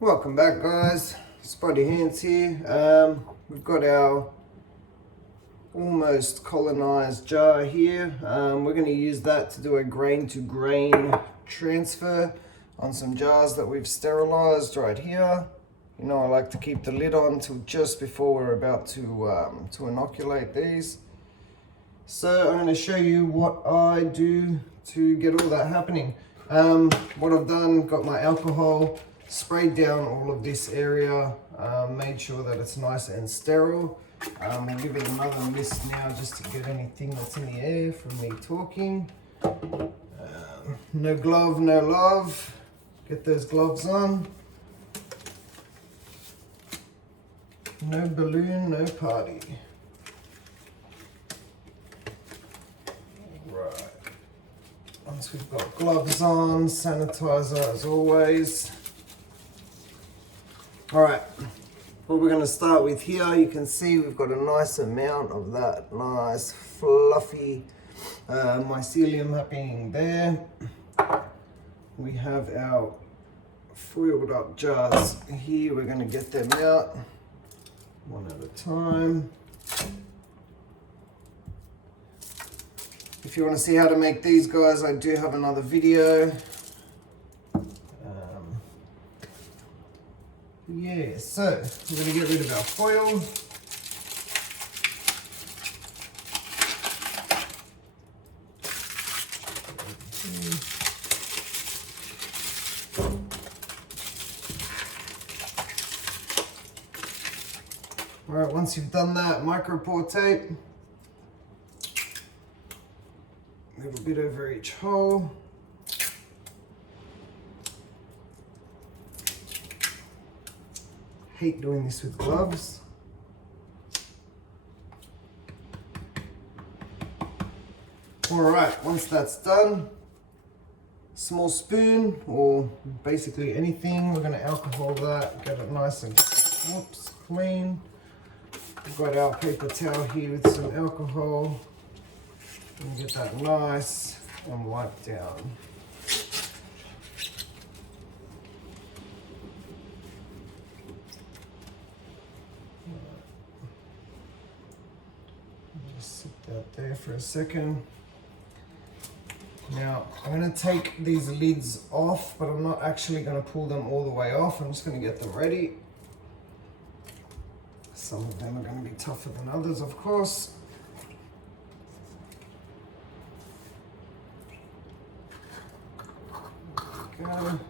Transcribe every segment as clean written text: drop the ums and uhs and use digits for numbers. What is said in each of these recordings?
Welcome back, guys. Spotty Hands here. We've got our almost colonized jar here. We're going to use that to do a grain to grain transfer on some jars that we've sterilized right here. You know, I like to keep the lid on till just before we're about to inoculate these. So I'm going to show you what I do to get all that happening. What I've done, got my alcohol, sprayed down all of this area, made sure that it's nice and sterile. I'll give it another mist now just to get anything that's in the air from me talking. No glove, no love. Get those gloves on. No balloon, no party. Right. Once we've got gloves on, sanitizer as always. All right, what we're going to start with here, you can see we've got a nice amount of that nice fluffy mycelium happening there. We have our foiled up jars here. We're going to get them out one at a time. If you want to see how to make these guys, I do have another video. Yeah, so we're going to get rid of our foil. All right, once you've done that, micropore tape. A little bit over each hole. Hate doing this with gloves. All right, once that's done, small spoon or basically anything, we're going to alcohol that, get it nice and clean. We've got our paper towel here with some alcohol and get that nice and wiped down. Just sit that there for a second. Now, I'm going to take these lids off, but I'm not actually going to pull them all the way off. I'm just going to get them ready. Some of them are going to be tougher than others, of course. There we go.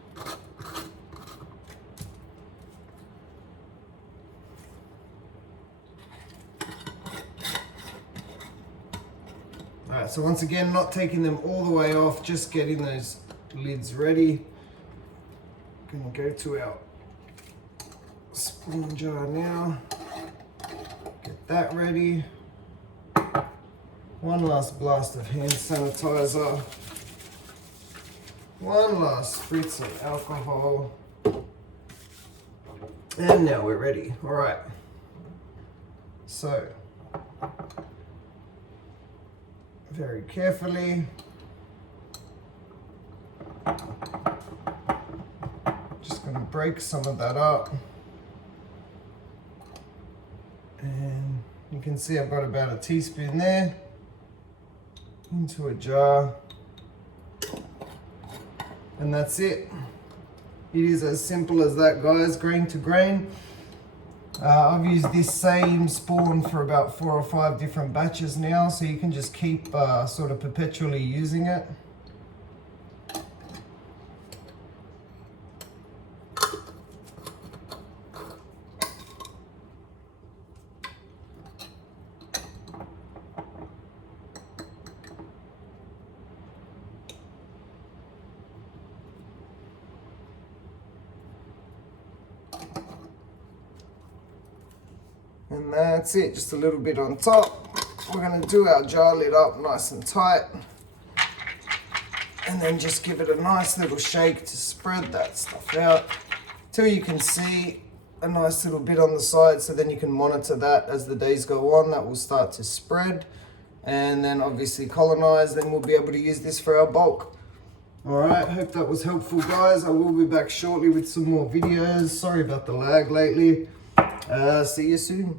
Alright, so once again, not taking them all the way off, just getting those lids ready. Gonna go to our spoon jar now. Get that ready. One last blast of hand sanitizer. One last spritz of alcohol. And now we're ready. Alright. So, very carefully, just going to break some of that up, and you can see I've got about a teaspoon there into a jar, and that's it. It is as simple as that, guys, grain to grain. I've used this same spawn for about 4 or 5 different batches now, so you can just keep sort of perpetually using it. And that's it, just a little bit on top. We're going to do our jar lid up nice and tight. And then just give it a nice little shake to spread that stuff out till you can see a nice little bit on the side, so then you can monitor that as the days go on. That will start to spread and then obviously colonize. Then we'll be able to use this for our bulk. Alright, hope that was helpful, guys. I will be back shortly with some more videos. Sorry about the lag lately. See you soon.